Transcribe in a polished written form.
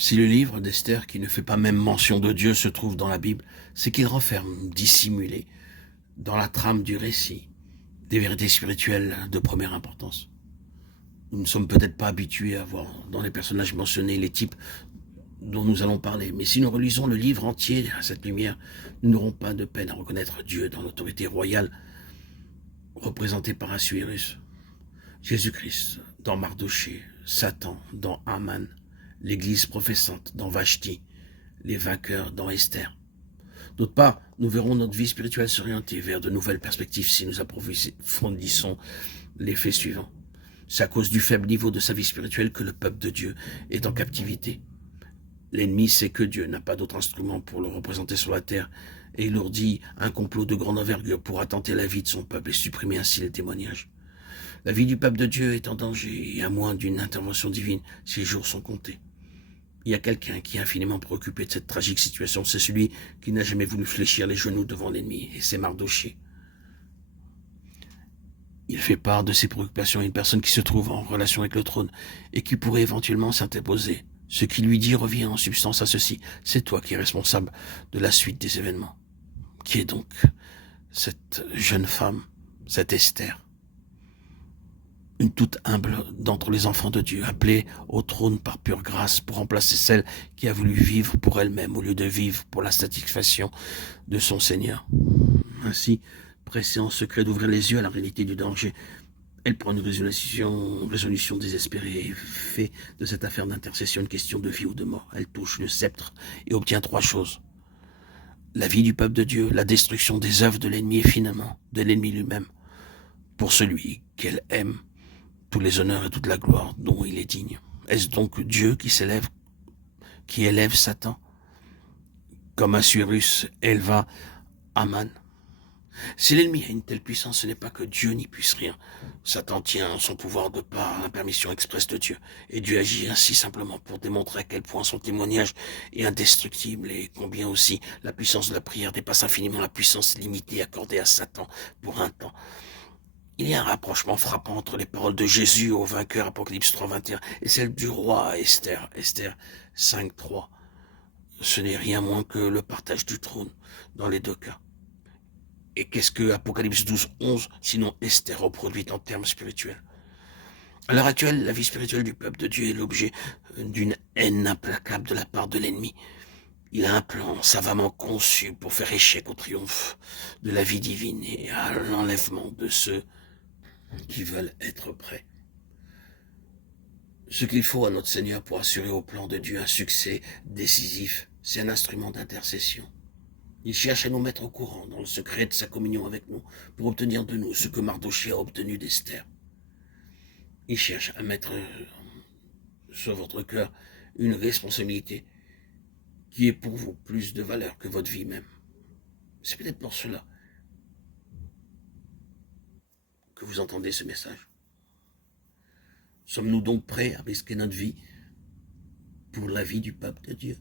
Si le livre d'Esther, qui ne fait pas même mention de Dieu, se trouve dans la Bible, c'est qu'il renferme, dissimulé, dans la trame du récit, des vérités spirituelles de première importance. Nous ne sommes peut-être pas habitués à voir dans les personnages mentionnés les types dont nous allons parler, mais si nous relisons le livre entier à cette lumière, nous n'aurons pas de peine à reconnaître Dieu dans l'autorité royale représentée par Assuérus, Jésus-Christ dans Mardochée, Satan dans Haman, l'Église professante dans Vashti, les vainqueurs dans Esther. D'autre part, nous verrons notre vie spirituelle s'orienter vers de nouvelles perspectives si nous approfondissons les faits suivants. C'est à cause du faible niveau de sa vie spirituelle que le peuple de Dieu est en captivité. L'ennemi sait que Dieu n'a pas d'autre instrument pour le représenter sur la terre et il ourdit un complot de grande envergure pour attenter la vie de son peuple et supprimer ainsi les témoignages. La vie du peuple de Dieu est en danger et à moins d'une intervention divine, ses jours sont comptés. Il y a quelqu'un qui est infiniment préoccupé de cette tragique situation, c'est celui qui n'a jamais voulu fléchir les genoux devant l'ennemi, et c'est Mardochée. Il fait part de ses préoccupations à une personne qui se trouve en relation avec le trône et qui pourrait éventuellement s'interposer. Ce qu'il lui dit revient en substance à ceci. C'est toi qui es responsable de la suite des événements. Qui est donc cette jeune femme, cette Esther, une toute humble d'entre les enfants de Dieu, appelée au trône par pure grâce pour remplacer celle qui a voulu vivre pour elle-même au lieu de vivre pour la satisfaction de son Seigneur. Ainsi, pressée en secret d'ouvrir les yeux à la réalité du danger, elle prend une résolution désespérée et fait de cette affaire d'intercession une question de vie ou de mort. Elle touche le sceptre et obtient 3 choses. La vie du peuple de Dieu, la destruction des œuvres de l'ennemi et finalement de l'ennemi lui-même. Pour celui qu'elle aime, tous les honneurs et toute la gloire dont il est digne. Est-ce donc Dieu qui élève Satan, comme Assuérus éleva Haman? Si l'ennemi a une telle puissance, ce n'est pas que Dieu n'y puisse rien. Satan tient son pouvoir de par la permission expresse de Dieu. Et Dieu agit ainsi simplement pour démontrer à quel point son témoignage est indestructible et combien aussi la puissance de la prière dépasse infiniment la puissance limitée accordée à Satan pour un temps. Il y a un rapprochement frappant entre les paroles de Jésus au vainqueur, Apocalypse 3.21, et celles du roi Esther 5.3. Ce n'est rien moins que le partage du trône dans les 2 cas. Et qu'est-ce que Apocalypse 12.11, sinon Esther reproduite en termes spirituels? À l'heure actuelle, la vie spirituelle du peuple de Dieu est l'objet d'une haine implacable de la part de l'ennemi. Il a un plan savamment conçu pour faire échec au triomphe de la vie divine et à l'enlèvement de ceux qui veulent être prêts. Ce qu'il faut à notre Seigneur pour assurer au plan de Dieu un succès décisif, c'est un instrument d'intercession. Il cherche à nous mettre au courant dans le secret de sa communion avec nous pour obtenir de nous ce que Mardochée a obtenu d'Esther. Il cherche à mettre sur votre cœur une responsabilité qui est pour vous plus de valeur que votre vie même. C'est peut-être pour cela que vous entendez ce message. Sommes-nous donc prêts à risquer notre vie pour la vie du peuple de Dieu?